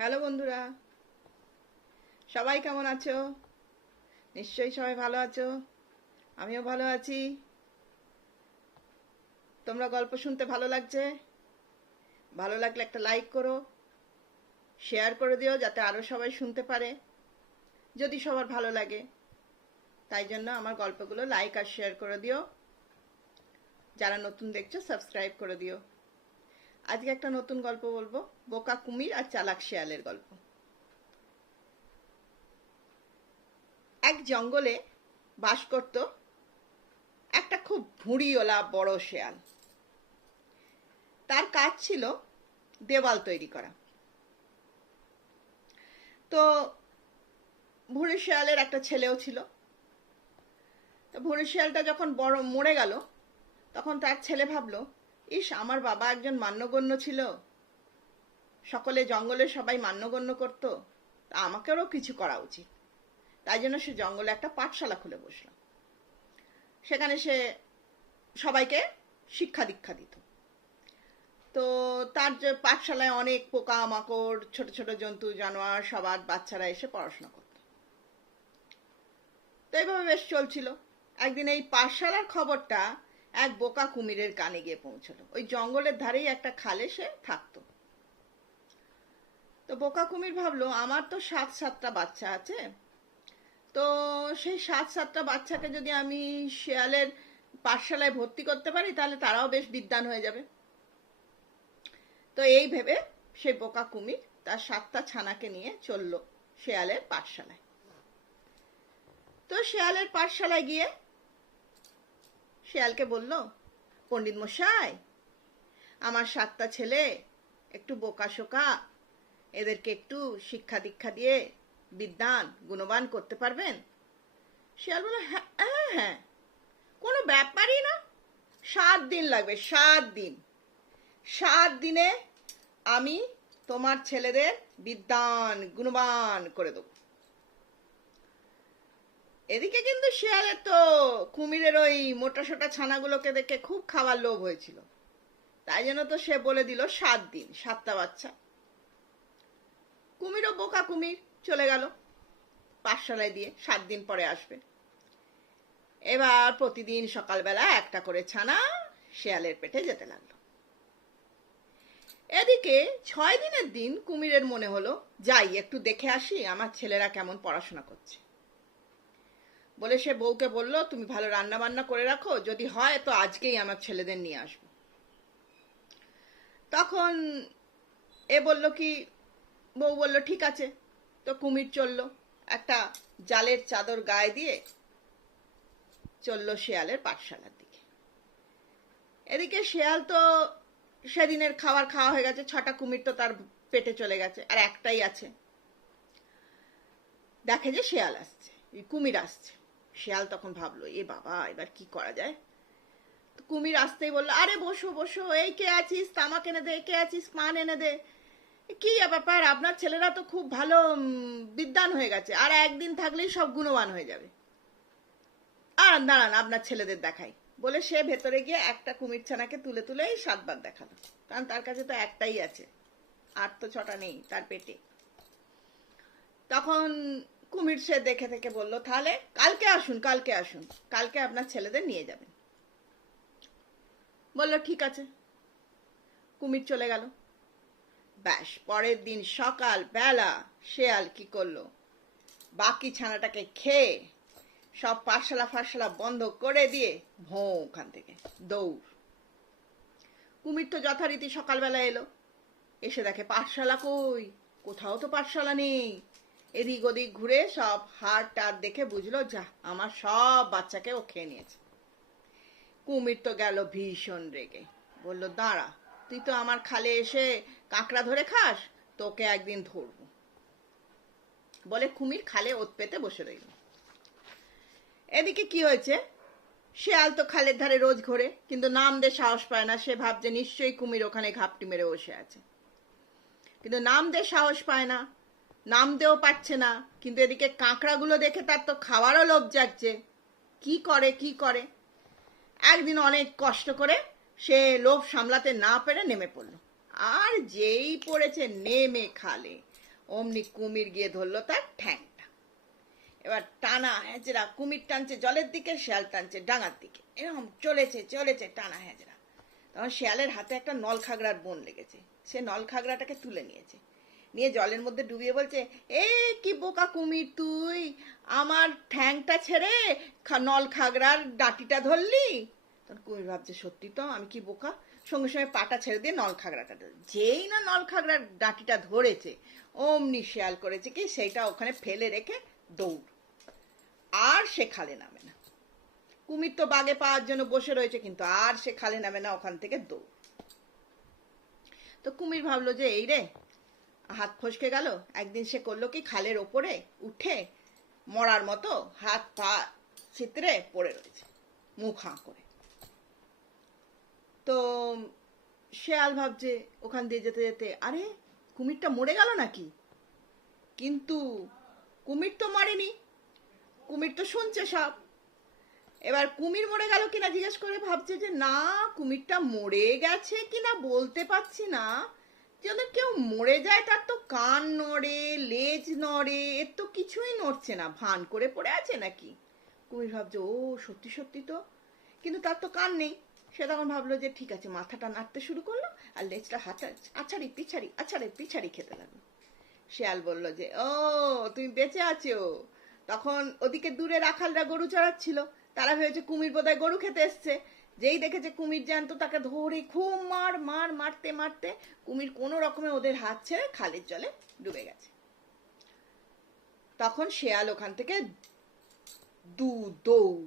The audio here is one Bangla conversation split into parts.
হ্যালো বন্ধুরা, সবাই কেমন আছো? নিশ্চয়ই সবাই ভালো আছো। আমিও ভালো আছি। তোমরা গল্প শুনতে ভালো লাগছে? ভালো লাগলে একটা লাইক করো, শেয়ার করে দিও যাতে আরও সবাই শুনতে পারে, যদি সবার ভালো লাগে। তাই জন্য আমার গল্পগুলো লাইক আর শেয়ার করে দিও। যারা নতুন দেখছো সাবস্ক্রাইব করে দিও। আজকে একটা নতুন গল্প বলবো, বোকা কুমির আর চালাক শেয়ালের গল্প। এক জঙ্গলে বাস করত একটা খুব ভুঁড়িওয়ালা বড় শেয়াল। তার কাজ ছিল দেওয়াল তৈরি করা। তো ভুঁড়ি শেয়ালের একটা ছেলেও ছিল। তো ভুঁড়ি শেয়ালটা যখন বড় মরে গেল, তখন তার ছেলে ভাবলো, ইস, আমার বাবা একজন মান্যগণ্য ছিল, সকলে জঙ্গলে সবাই মান্যগণ্য করত, তা আমাকেও কিছু করা উচিত। তাই জন্য সে জঙ্গলে একটা পাঠশালা খুলে বসলো। সেখানে সে সবাইকে শিক্ষা দীক্ষা দিত। তো তার যে পাঠশালায় অনেক পোকা মাকড়, ছোট ছোট জন্তু জানোয়ার, সবার বাচ্চারা এসে পড়াশোনা করত। তো এইভাবে বেশ চলছিল। একদিন এই পাঠশালার খবরটা এক বোকা কুমিরের কানে গিয়ে পৌঁছলো। ওই জঙ্গলের ধারেই একটা খালে সে থাকতো। তো বোকা কুমির ভাবলো, আমার তো 7-7টা বাচ্চা আছে, তো সেই 7-7টা বাচ্চাকে যদি আমি শেয়ালের পাঠশালায় ভর্তি করতে পারি তাহলে তারাও বেশ বিদ্বান হয়ে যাবে। তো এই ভেবে সেই বোকা কুমির তার 7টা ছানাকে নিয়ে চলল শেয়ালের পাঠশালায়। তো শেয়ালের পাঠশালায় গিয়ে শেয়ালকে বলল, পণ্ডিত মশাই, আমার 7টা ছেলে একটু বোকাশোকা, এদেরকে একটু শিক্ষা দীক্ষা দিয়ে বিদ্বান গুণবান করতে পারবেন? শেয়াল বলল, হ্যাঁ হ্যাঁ হ্যাঁ, কোনো ব্যাপারই না, 7 দিন লাগবে, 7 দিন। 7 দিনে আমি তোমার ছেলেদের বিদ্বান গুণবান করে দেবো। এদিকে কিন্তু শেয়ালের তো কুমিরের ওই মোটা সোটা ছানাগুলোকে দেখে খুব খাবার লোভ হয়েছিল। তাই জন্য তো সে বলে দিল 7 দিন, 7টা বাচ্চা। কুমিরও বোকা কুমির চলে গেল পাঠশালায় দিয়ে, 7 দিন পরে আসবে। এবার প্রতিদিন সকালবেলা একটা করে ছানা শেয়ালের পেটে যেতে লাগলো। এদিকে 6 দিনের দিন কুমিরের মনে হলো, যাই একটু দেখে আসি আমার ছেলেরা কেমন পড়াশোনা করছে। বলে সে বউকে বলল, তুমি ভালো রান্না বান্না করে রাখো, যদি হয় তো আজকেই আমার ছেলেদের নিয়ে আসবো। তখন এ বলল কি, বউ বলল ঠিক আছে। তো কুমির চলল, একটা জালের চাদর গায়ে দিয়ে চলল শেয়ালের পাঠশালার দিকে। এদিকে শেয়াল তো সেদিনের খাবার খাওয়া হয়ে গেছে, 6টা কুমির তো তার পেটে চলে গেছে, আর একটাই আছে। দেখে যে শেয়াল আসছে, কুমির আসছে। শেয়াল তখন ভাবলো, এ বাবা, এবার কি করা যায়। তো কুমির আসতেই বললো, আরে বসো বসো, এই কে আছিস, তামাক এনে দে, কে আছিস, পান এনে দে। কি ব্যাপার, আপনার ছেলেরা তো খুব ভালো বিদ্বান হয়ে গেছে, আর একদিন থাকলেই সব গুণবান হয়ে যাবে। আর দাঁড়ান, আপনার ছেলেদের দেখাই। বলে সে ভেতরে গিয়ে একটা কুমির ছানাকে তুলে তুলেই 7 বার দেখালো, কারণ তার কাছে তো একটাই আছে, আর তো 6টা নেই তার পেটে। তখন কুমির সে দেখে থেকে বলল, তাহলে কালকে আসুন, কালকে আসুন, কালকে আপনার ছেলেদের নিয়ে যাবেন। বলল ঠিক আছে। কুমির চলে গেল। ব্যাস, পরের দিন সকাল বেলা শেয়াল কি করলো, বাকি ছানাটাকে খেয়ে সব পাঠশালা ফাঁসশালা বন্ধ করে দিয়ে ভোঁ ওখান থেকে দৌড়। কুমির তো যথারীতি সকালবেলা এলো, এসে দেখে পাঠশালা কই, কোথাও তো পাঠশালা নেই। এদিক ওদিক ঘুরে সব হাড় টাড় দেখে বুঝলো, যা, আমার সব বাচ্চাকে ও খেয়ে নিয়েছে। কুমির তো গেল ভীষণ রেগে, বলল, দাঁড়া, তুই তো আমার খালে এসে কাঁকড়া ধরে খাস, তোকে একদিন ধরবো। বলে কুমির খালে ওত পেতে বসে রইল। এদিকে কি হয়েছে, শেয়াল তো খালের ধারে রোজ ঘোরে, কিন্তু নাম দে সাহস পায় না। সে ভাবছে নিশ্চয়ই কুমির ওখানে ঘাপটি মেরে বসে আছে, কিন্তু নাম দে সাহস পায় না, নাম দেও পাচ্ছে না। কিন্তু এদিকে কাঁকড়াগুলো দেখে তার তো খাওয়ারও লোভ জাগছে। কি করে কি করে, একদিন অনেক কষ্ট করে সে লোভ সামলাতে না পেরে নেমে পড়ল। আর যেই পড়েছে নেমে খালে, অমনি কুমির গিয়ে ধরলো তার ঠ্যাংটা। এবার টানা হ্যাঁচড়া, কুমির টানছে জলের দিকে, শিয়াল টানছে ডাঙার দিকে, এরকম চলেছে চলেছে টানা হ্যাঁচড়া। তখন শিয়ালের হাতে একটা নলখাগড়ার বোন লেগেছে, সে নলখাগড়াটাকে তুলে নিয়েছে, নিয়ে জলের মধ্যে ডুবিয়ে বলছে, এ কি বোকা কুমির তুই, আমার ঠ্যাংটা ছেড়ে নলখাগড়ার ডাঁটিটা ধরলি। তখন কুমির ভাবছে সত্যি তো আমি কি বোকা, সঙ্গে সঙ্গে পাটা ছেড়ে দিয়ে নলখাগড়াটা ধরে, যেই না নলখাগড়ার ডাঁটিটা ধরেছে অমনি শিয়াল করেছে কি সেইটা ওখানে ফেলে রেখে দৌড়, আর সে খালে নামে না। কুমির তো বাগে পাওয়ার জন্য বসে রয়েছে, কিন্তু আর সে খালে নামে না, ওখান থেকে দৌড়। তো কুমির ভাবলো যে এই রে, হাত ফসকে গেল। একদিন সে করলো কি, খালের ওপরে উঠে মরার মতো হাত পা ছিতরে পড়ে রয়েছে মুখ হাঁ করে। তো শেয়াল ভাবছে ওখান দিয়ে যেতে যেতে, আরে কুমিরটা মরে গেল নাকি, কিন্তু কুমির তো মরেনি, কুমির তো শুনছে সব। এবার কুমির মরে গেল কিনা জিজ্ঞেস করে ভাবছে যে না, কুমিরটা মরে গেছে কিনা বলতে পারছি না, যদি কেউ মরে যায় তার তো কান নড়ে, লেজ নড়ে, এর তো কিছুই নড়ছে না, ভান করে পড়ে আছে নাকি। কুমির ভাবছে ও সত্যি সত্যি তো, কিন্তু তার তো কান নেই। সে তখন ভাবলো যে ঠিক আছে, মাথাটা নাড়তে শুরু করলো আর লেজটা হাঁটা আছাড়ি পিছাড়ি আছাড়ি পিছাড়ি খেতে লাগলো। শিয়াল বলল যে ও তুমি বেঁচে আছো। তখন ওদিকে দূরে রাখালরা গরু চড়াচ্ছিল, তারা ভেবেছে কুমির বোধহয় গরু খেতে এসছে। যেই দেখেছে কুমির জ্যান্ত, তাকে ধরে খুব মারতে মারতে কুমির কোনো রকমে ওদের হাত ছেড়ে খালের জলে ডুবে গেছে। তখন শেয়াল ওখান থেকে দৌড়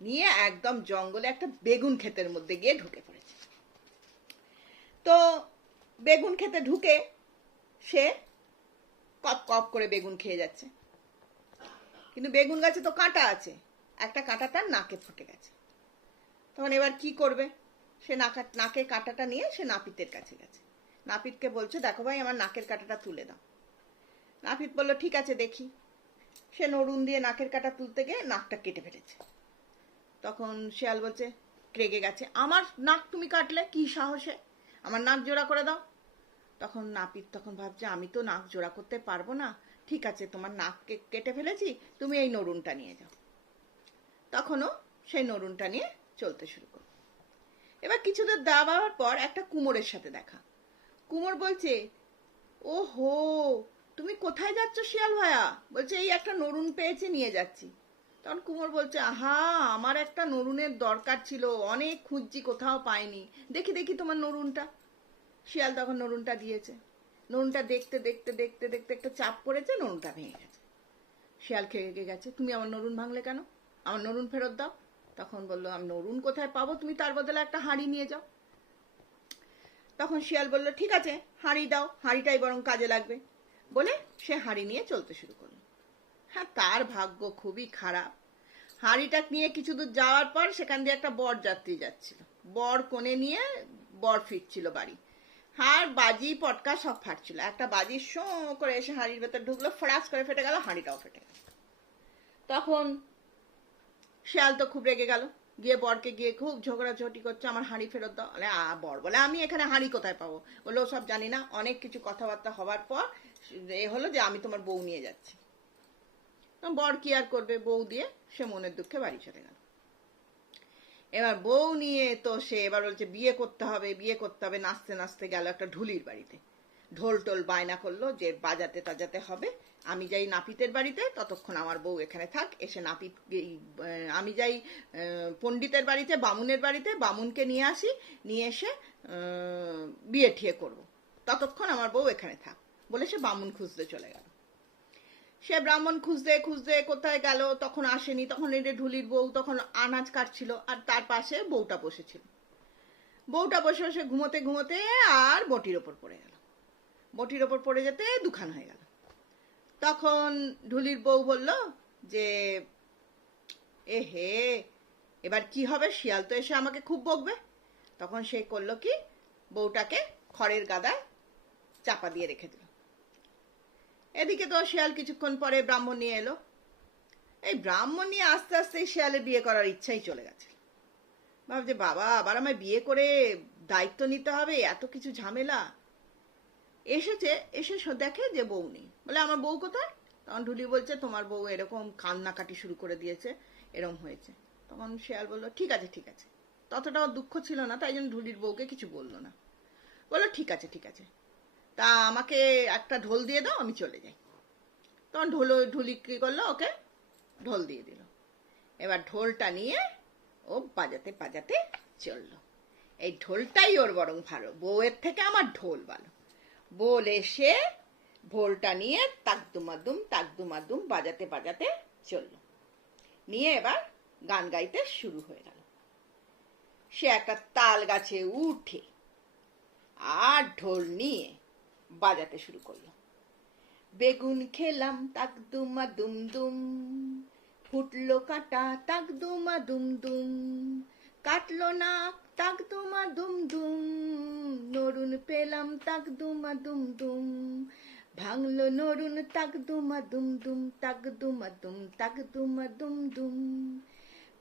নিয়ে একদম জঙ্গলে একটা বেগুন ক্ষেতের মধ্যে গিয়ে ঢুকে পড়েছে। তো বেগুন খেতে ঢুকে সে কপ কপ করে বেগুন খেয়ে যাচ্ছে, কিন্তু বেগুন গাছে তো কাঁটা আছে, একটা কাঁটা তার নাকে ফুটে গেছে। তখন এবার কি করবে, সে নাকে কাঁটাটা নিয়ে সে নাপিতের কাছে গেছে। নাপিতকে বলছে দেখো ভাই, আমার নাকের কাঁটাটা তুলে দাও। নাপিত বলল ঠিক আছে দেখি। সে নরুন দিয়ে নাকের কাঁটা তুলতে গিয়ে নাকটা কেটে ফেলেছে। তখন শিয়াল বলছে, রেগে গেছে, আমার নাক তুমি কাটলে কি সাহসে, আমার নাক জোড়া করে দাও। তখন নাপিত তখন ভাবছে আমি তো নাক জোড়া করতে পারবো না, ঠিক আছে তোমার নাক কেটে ফেলেছি, তুমি এই নরুনটা নিয়ে যাও। তখনও সেই নরুনটা নিয়ে চলতে শুরু করল। এবার কিছুদের যাওয়ার পর একটা কুমোরের সাথে দেখা। কুমোর বলছে ও হো, তুমি কোথায় যাচ্ছ শিয়াল ভাইয়া? বলছে এই একটা নরুন পেয়েছি, নিয়ে যাচ্ছি। তখন কুমোর বলছে আহা, আমার একটা নরুনের দরকার ছিল, অনেক খুঁজছি কোথাও পাইনি, দেখি দেখি তোমার নরুনটা। শিয়াল তখন নরুনটা দিয়েছে। নরুনটা দেখতে দেখতে দেখতে দেখতে একটা চাপ পড়েছে, নরুনটা ভেঙে গেছে। শিয়াল খেয়ে গেছে, তুমি আমার নরুন ভাঙলে কেন, আমার নরুন ফেরত দাও। তখন বললো আমি নরুন কোথায় পাবো, তুমি তার বদলে একটা হাঁড়ি নিয়ে যাও। তখন শিয়াল বলল ঠিক আছে হাঁড়ি দাও, হাঁড়িটাই বরং কাজে লাগবে, বলে সে হাঁড়ি নিয়ে চলতে শুরু করলো। হ্যাঁ, তার ভাগ্য খুবই খারাপ। হাঁড়িটা নিয়ে কিছু দূর যাওয়ার পর সেখান দিয়ে একটা বর যাত্রী যাচ্ছিল, বর কোণে নিয়ে বর ফিরছিল বাড়ি। হাড় বাজি পটকা সব ফাটছিল, একটা বাজি শো করে এসে হাঁড়ির ভেতর ঢুকলো, ফ্রাস করে ফেটে গেল, হাঁড়িটাও ফেটে গেল। তখন শিয়াল তো খুব রেগে গেল, গিয়ে বরকে গিয়ে খুব ঝগড়াঝটি করছে, আমার হাঁড়ি ফেরত দাও। বর বলে আমি এখানে হাঁড়ি কোথায় পাবো, বললো সব জানি না। অনেক কিছু কথাবার্তা হওয়ার পর এ হলো যে আমি তোমার বউ নিয়ে যাচ্ছি। বর কি আর করবে, বউ দিয়ে সে মনের দুঃখে বাড়ি চলে গেল। এবার বউ নিয়ে তো সে এবার বলছে বিয়ে করতে হবে, বিয়ে করতে হবে, নাচতে নাচতে গেল একটা ঢুলির বাড়িতে। ঢোল টোল বায়না করলো যে বাজাতে টাজাতে হবে, আমি যাই নাপিতের বাড়িতে, ততক্ষণ আমার বউ এখানে থাক, এসে নাপিত আমি যাই পণ্ডিতের বাড়িতে, বামুনের বাড়িতে, বামুনকে নিয়ে আসি, নিয়ে এসে বিয়ে ঠিয়ে করবো, ততক্ষণ আমার বউ এখানে থাক, বলে সে বামুন খুঁজতে চলে গেল। সে ব্রাহ্মণ খুঁজতে খুঁজতে কোথায় গেল, তখন আসেনি। তখন এই ঢুলির বউ তখন আনাজ কাটছিল, আর তার পাশে বউটা বসেছিল। বউটা বসে বসে ঘুমোতে ঘুমোতে আর বটির ওপর পড়ে গেল, বটির ওপর পড়ে যেতে দুখান হয়ে গেল। তখন ঢুলির বউ বলল যে এ হে, এবার কি হবে, শিয়াল তো এসে আমাকে খুব বকবে। তখন সে করলো কি, বউটাকে খড়ের গাদায় চাপা দিয়ে রেখে দিল। এদিকে তো শিয়াল কিছুক্ষণ পরে ব্রাহ্মণ নিয়ে এলো। এই ব্রাহ্মণ নিয়ে আস্তে আস্তে শিয়ালের বিয়ে করার ইচ্ছাই চলে গেছে। ভাবছে বাবা, আবার আমায় বিয়ে করে দায়িত্ব নিতে হবে, এত কিছু ঝামেলা। এসেছে, এসে দেখে যে বউ নেই। বলে আমার বউ কোথায়? তখন ঢুলি বলছে তোমার বউ এরকম কান্নাকাটি শুরু করে দিয়েছে, এরকম হয়েছে। তখন শেয়াল বললো ঠিক আছে ঠিক আছে। ততটাও দুঃখ ছিল না, তাই জন্য ঢুলির বউকে কিছু বললো না। বললো ঠিক আছে ঠিক আছে, তা আমাকে একটা ঢোল দিয়ে দাও, আমি চলে যাই। তখন ঢুলি কি করলো, ওকে ঢোল দিয়ে দিল। এবার ঢোলটা নিয়ে ও বাজাতে বাজাতে চললো। এই ঢোলটাই ওর বরং ভালো, বউয়ের থেকে আমার ঢোল ভালো। বল এসে ঢোলটা নিয়ে তাকদুমাদুম বাজাতে বাজাতে চললো। নিয়ে এবার গান গাইতে শুরু হয়ে গেল। সে একটা তাল গাছে উঠে আর ঢোল নিয়ে বাজাতে শুরু করলো। বেগুন খেলাম তাকদুমাদুম, ফুটলো কাটা তাকদুমাদুম, কাটলো না তাকদুমাদুম, নরুন পেলাম তাকদুমাদুম, ভাঙলো নরুন তাকদুমাদুম,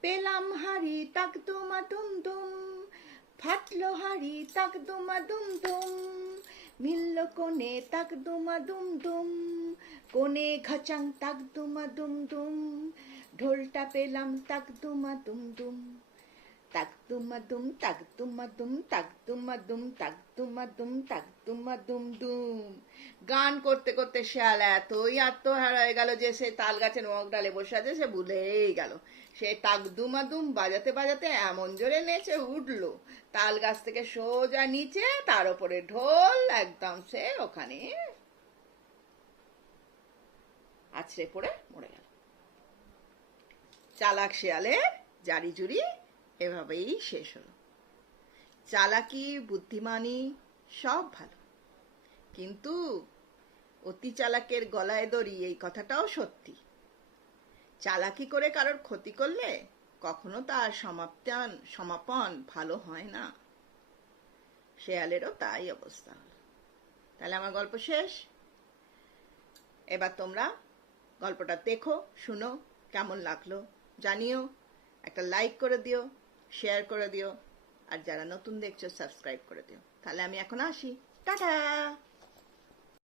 পেলাম হাড়ি তাকদুমাদুম, ফাটলো হাড়ি তাকদুমাদুম, মিলল কোণে তাকদুমাদুম, কোণে ঘাচাং তাকদুমাদুম, ঢোলটা পেলাম তাকদুমাদুম, তাকদুম। গান করতে করতে শেয়াল এতই আত্মহারা হয়ে গেল যে সে তাল গাছের মগ ডালে বসে আছে, সে ভুলেই গেল। সে তাকদুমাদুম বাজাতে বাজাতে এমন জোরে নেচে উঠলো তাল গাছ থেকে সোজা নিচে, তার উপরে ঢোল, একদম সে ওখানে আছড়ে পড়ে মরে গেল। চালাক শেয়ালের জারি জুরি এভাবেই শেষ হলো। চালাকি বুদ্ধিমানি সব ভালো, কিন্তু অতি চালাকের গলায় দড়ি, এই কথাটাও সত্যি। চালাকি করে কারোর ক্ষতি করলে কখনো তার সমাপন ভালো হয় না। শেয়ালেরও তাই অবস্থা হলো। তাহলে আমার গল্প শেষ। এবার তোমরা গল্পটা দেখো, শুনো, কেমন লাগলো জানিও, একটা লাইক করে দিও, শেয়ার করে দিও, আর যারা নতুন দেখছো সাবস্ক্রাইব করে দিও। তাহলে আমি এখন আসি, টাটা।